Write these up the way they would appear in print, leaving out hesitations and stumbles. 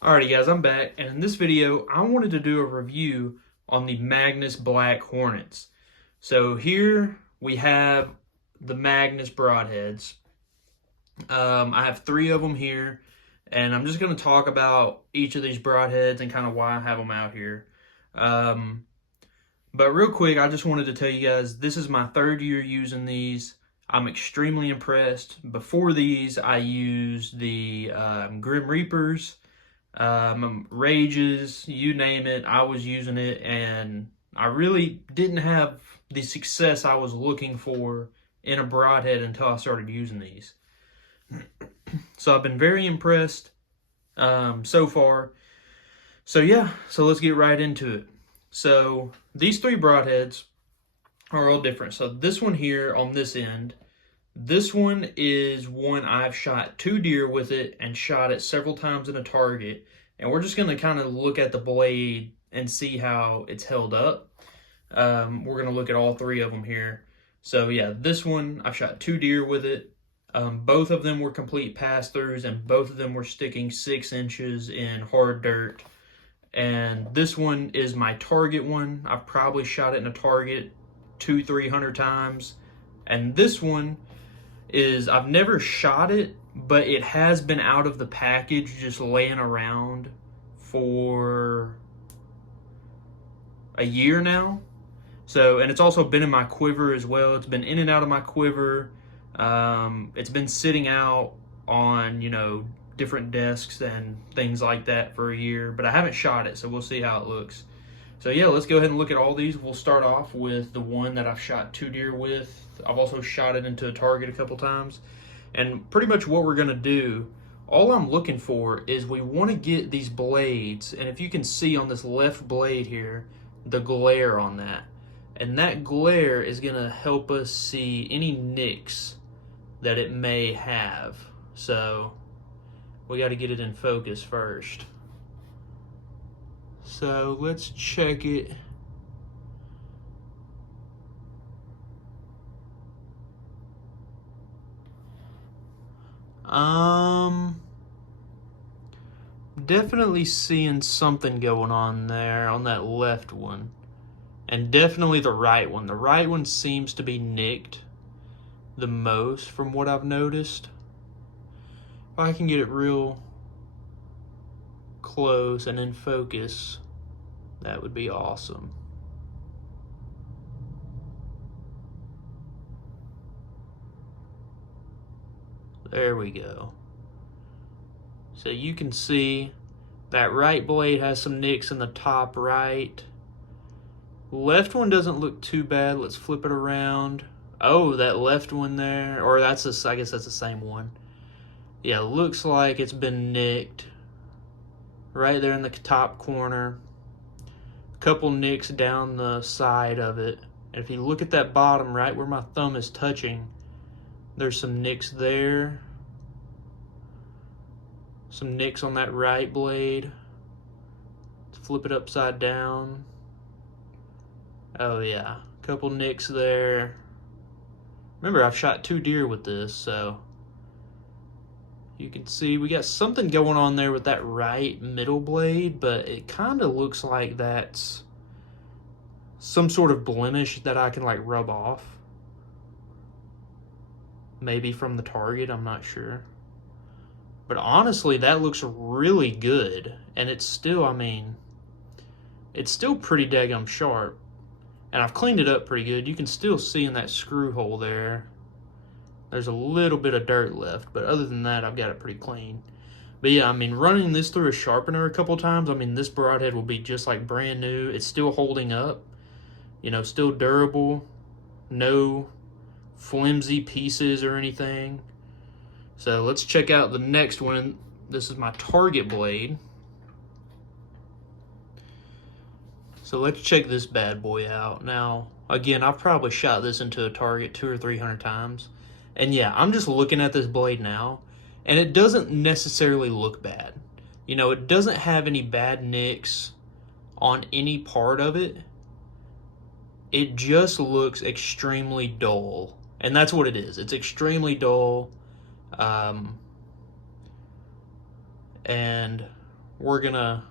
Alrighty guys, I'm back, and in this video I wanted to do a review on the Magnus Black Hornets. So here we have the Magnus Broadheads. I have three of them here, and I'm just going to talk about each of these Broadheads and kind of why I have them out here. Um, but real quick, I just wanted to tell you guys, this is my third year using these. I'm extremely impressed. Before these, I used the Grim Reapers, Rages, you name it, I was using it, and I really didn't have the success I was looking for in a Broadhead until I started using these. So I've been very impressed so far. So yeah, so let's get right into it. So these three Broadheads are all different. So this one here on this end, this one is one I've shot 2 deer with it and shot it several times in a target. And we're just going to kind of look at the blade and see how it's held up. We're going to look at all three of them here. So yeah, this one, I've shot 2 deer with it. Both of them were complete pass-throughs, and both of them were sticking 6 inches in hard dirt. And this one is my target one. I've probably shot it in a target 200-300 times. And this one is, I've never shot it, but it has been out of the package just laying around for a year now. So, and it's also been in my quiver as well. It's been in and out of my quiver. It's been sitting out on, different desks and things like that for a year, but I haven't shot it, so we'll see how it looks. So yeah, let's go ahead and look at all these. We'll start off with the one that I've shot 2 deer with. I've also shot it into a target a couple times. And pretty much what we're gonna do, all I'm looking for is we wanna get these blades, and if you can see on this left blade here, the glare on that. And that glare is gonna help us see any nicks that it may have. So we got to get it in focus first. So let's check it. Definitely seeing something going on there on that left one. And definitely the right one. The right one seems to be nicked the most from what I've noticed. If I can get it real close and in focus, that would be awesome. There we go. So you can see that right blade has some nicks in the top right. Left one doesn't look too bad. Let's flip it around. Oh, that left one there, or I guess that's the same one. Yeah, looks like it's been nicked right there in the top corner. A couple nicks down the side of it. And if you look at that bottom right where my thumb is touching, there's some nicks there. Some nicks on that right blade. Let's flip it upside down. Oh yeah, a couple nicks there. Remember, I've shot 2 deer with this, so you can see we got something going on there with that right middle blade, but it kind of looks like that's some sort of blemish that I can like rub off. Maybe from the target, I'm not sure. But honestly, that looks really good. And it's still, it's still pretty daggum sharp. And I've cleaned it up pretty good. You can still see in that screw hole there, there's a little bit of dirt left, but other than that, I've got it pretty clean. But yeah, running this through a sharpener a couple times, this Broadhead will be just like brand new. It's still holding up, still durable, no flimsy pieces or anything. So let's check out the next one. This is my target blade. So let's check this bad boy out. Now, again, I've probably shot this into a target 200 or 300 times. And yeah, I'm just looking at this blade now, and it doesn't necessarily look bad. It doesn't have any bad nicks on any part of it. It just looks extremely dull. And that's what it is. It's extremely dull. And we're gonna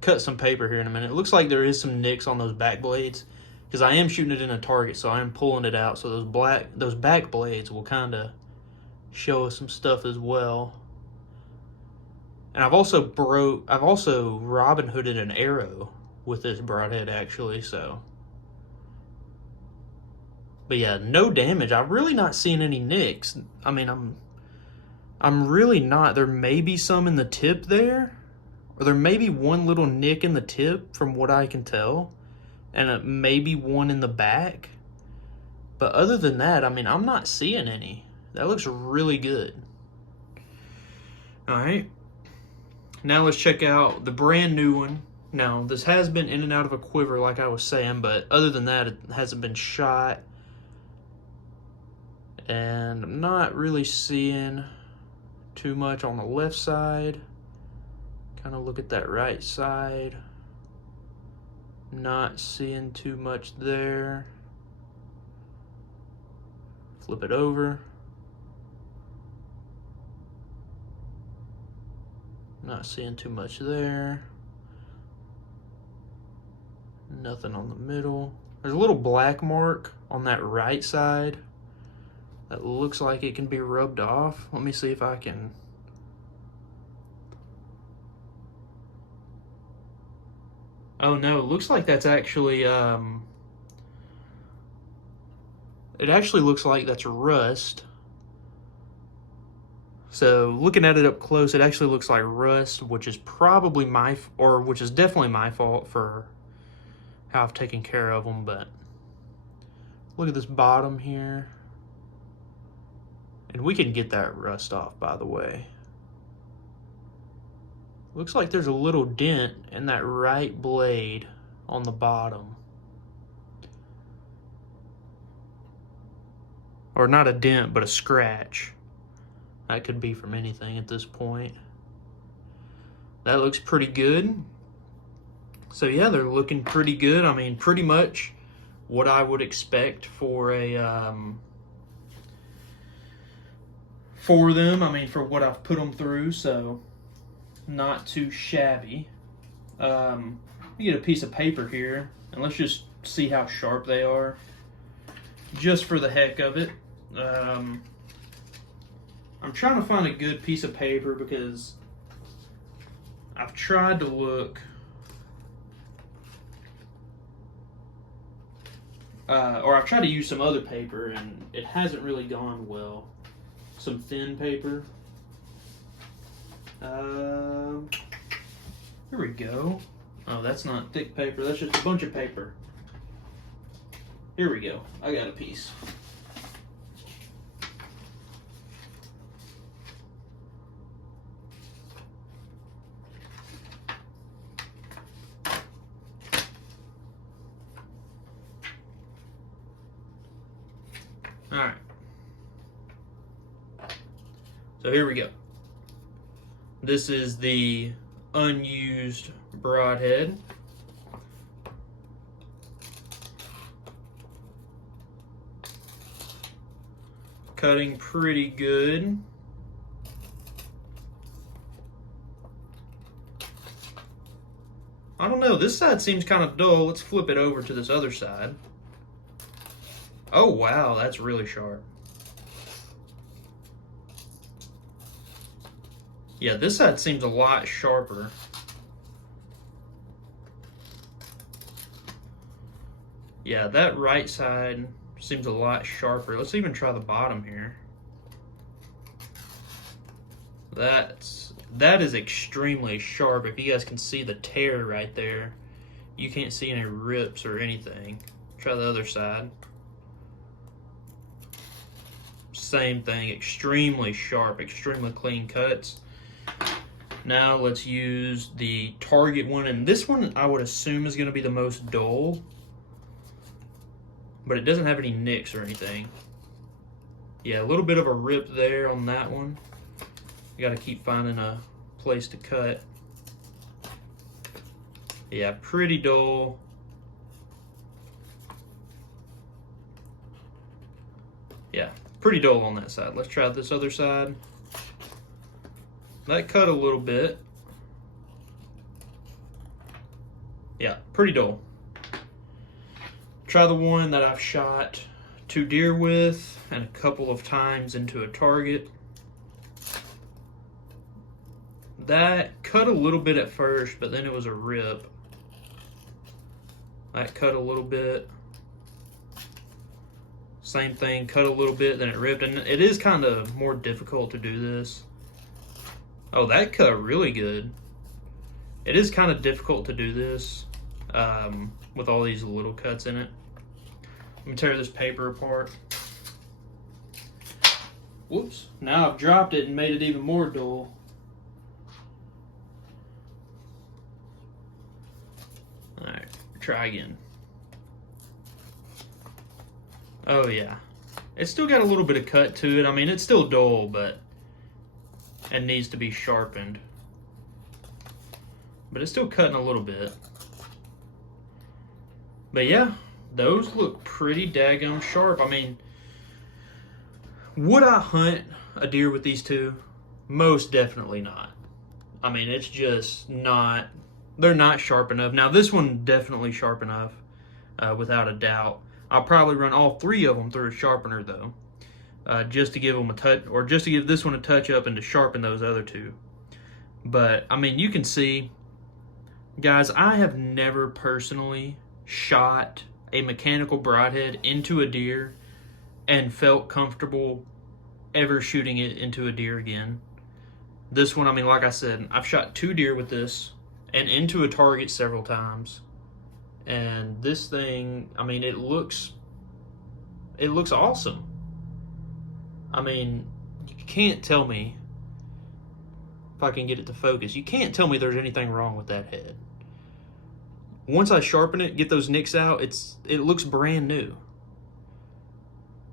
cut some paper here in a minute. It looks like there is some nicks on those back blades because I am shooting it in a target, so I am pulling it out. So those back blades will kind of show us some stuff as well. And I've also Robin Hooded an arrow with this broadhead actually, so. But yeah, no damage. I'm really not seeing any nicks. I mean, I'm really not. There may be some in the tip there, or there may be one little nick in the tip from what I can tell, and maybe one in the back. But other than that, I mean, I'm not seeing any. That looks really good. All right. Now let's check out the brand new one. Now, this has been in and out of a quiver like I was saying, but other than that, it hasn't been shot. And I'm not really seeing too much on the left side. Kind of look at that right side. Not seeing too much there. Flip it over. Not seeing too much there. Nothing on the middle. There's a little black mark on that right side that looks like it can be rubbed off. Let me see if I can. Oh no, it looks like that's actually, it actually looks like that's rust. So looking at it up close, it actually looks like rust, which is probably which is definitely my fault for how I've taken care of them, but look at this bottom here. And we can get that rust off, by the way. Looks like there's a little dent in that right blade on the bottom. Or not a dent, but a scratch. That could be from anything at this point. That looks pretty good. So yeah, they're looking pretty good. I mean, pretty much what I would expect for a for them. I mean, for what I've put them through, so not too shabby. You get a piece of paper here, and let's just see how sharp they are, just for the heck of it. I'm trying to find a good piece of paper because I've tried to look, or I've tried to use some other paper and it hasn't really gone well. Some thin paper. Here we go. Oh, that's not thick paper, that's just a bunch of paper. Here we go, I got a piece. Alright. So here we go. This is the unused broadhead. Cutting pretty good. I don't know, this side seems kind of dull. Let's flip it over to this other side. Oh wow, that's really sharp. Yeah, this side seems a lot sharper. Yeah, that right side seems a lot sharper. Let's even try the bottom here. That is extremely sharp. If you guys can see the tear right there, you can't see any rips or anything. Try the other side. Same thing, extremely sharp, extremely clean cuts. Now let's use the target one, and this one I would assume is going to be the most dull, but it doesn't have any nicks or anything. Yeah, a little bit of a rip there on that one. You got to keep finding a place to cut. Yeah, pretty dull. Yeah, pretty dull on that side. Let's try this other side. That cut a little bit. Yeah, pretty dull. Try the one that I've shot 2 deer with and a couple of times into a target. That cut a little bit at first, but then it was a rip. That cut a little bit. Same thing, cut a little bit, then it ripped. And it is kind of more difficult to do this. Oh, that cut really good. It is kind of difficult to do this with all these little cuts in it. Let me tear this paper apart. Whoops. Now I've dropped it and made it even more dull. Alright, try again. Oh yeah. It's still got a little bit of cut to it. I mean, it's still dull, but it needs to be sharpened. But it's still cutting a little bit. But yeah, those look pretty daggum sharp. I mean, would I hunt a deer with these two? Most definitely not. I mean, it's just not, they're not sharp enough. Now, this one definitely sharp enough, without a doubt. I'll probably run all 3 of them through a sharpener, though, just to give them a touch, or just to give this one a touch up and to sharpen those other 2. But, I mean, you can see, guys, I have never personally shot a mechanical broadhead into a deer and felt comfortable ever shooting it into a deer again. This one, I mean, like I said, I've shot 2 deer with this and into a target several times. And this thing, I mean, it looks awesome. I mean, you can't tell me, if I can get it to focus, you can't tell me there's anything wrong with that head. Once I sharpen it, get those nicks out, it looks brand new.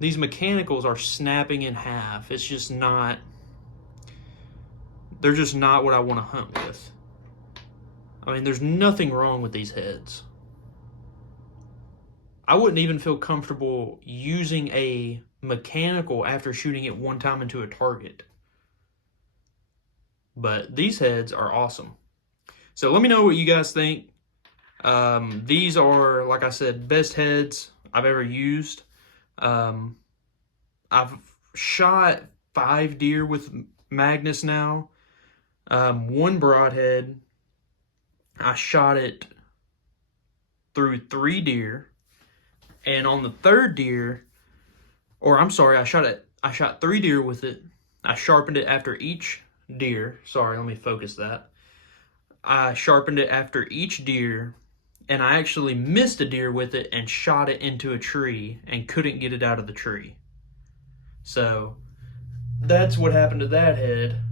These mechanicals are snapping in half. It's just not, they're just not what I want to hunt with. I mean, there's nothing wrong with these heads. I wouldn't even feel comfortable using a mechanical after shooting it one time into a target. But these heads are awesome. So let me know what you guys think. These are, like I said, best heads I've ever used. I've shot 5 deer with Magnus now. 1 broadhead. I shot it through 3 deer. And on the 3rd deer, or I'm sorry, I shot 3 deer with it. I sharpened it after each deer. Sorry, let me focus that. I sharpened it after each deer, and I actually missed a deer with it and shot it into a tree and couldn't get it out of the tree. So that's what happened to that head.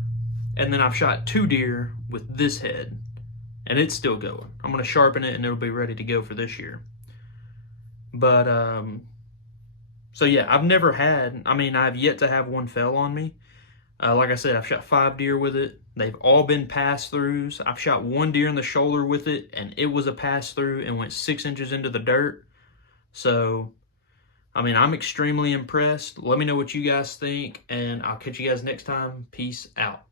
And then I've shot 2 deer with this head, and it's still going. I'm going to sharpen it and it'll be ready to go for this year. But, so yeah, I've never had, I mean, I've yet to have one fell on me. Like I said, I've shot 5 deer with it. They've all been pass-throughs. I've shot 1 deer in the shoulder with it, and it was a pass-through and went 6 inches into the dirt. So, I mean, I'm extremely impressed. Let me know what you guys think, and I'll catch you guys next time. Peace out.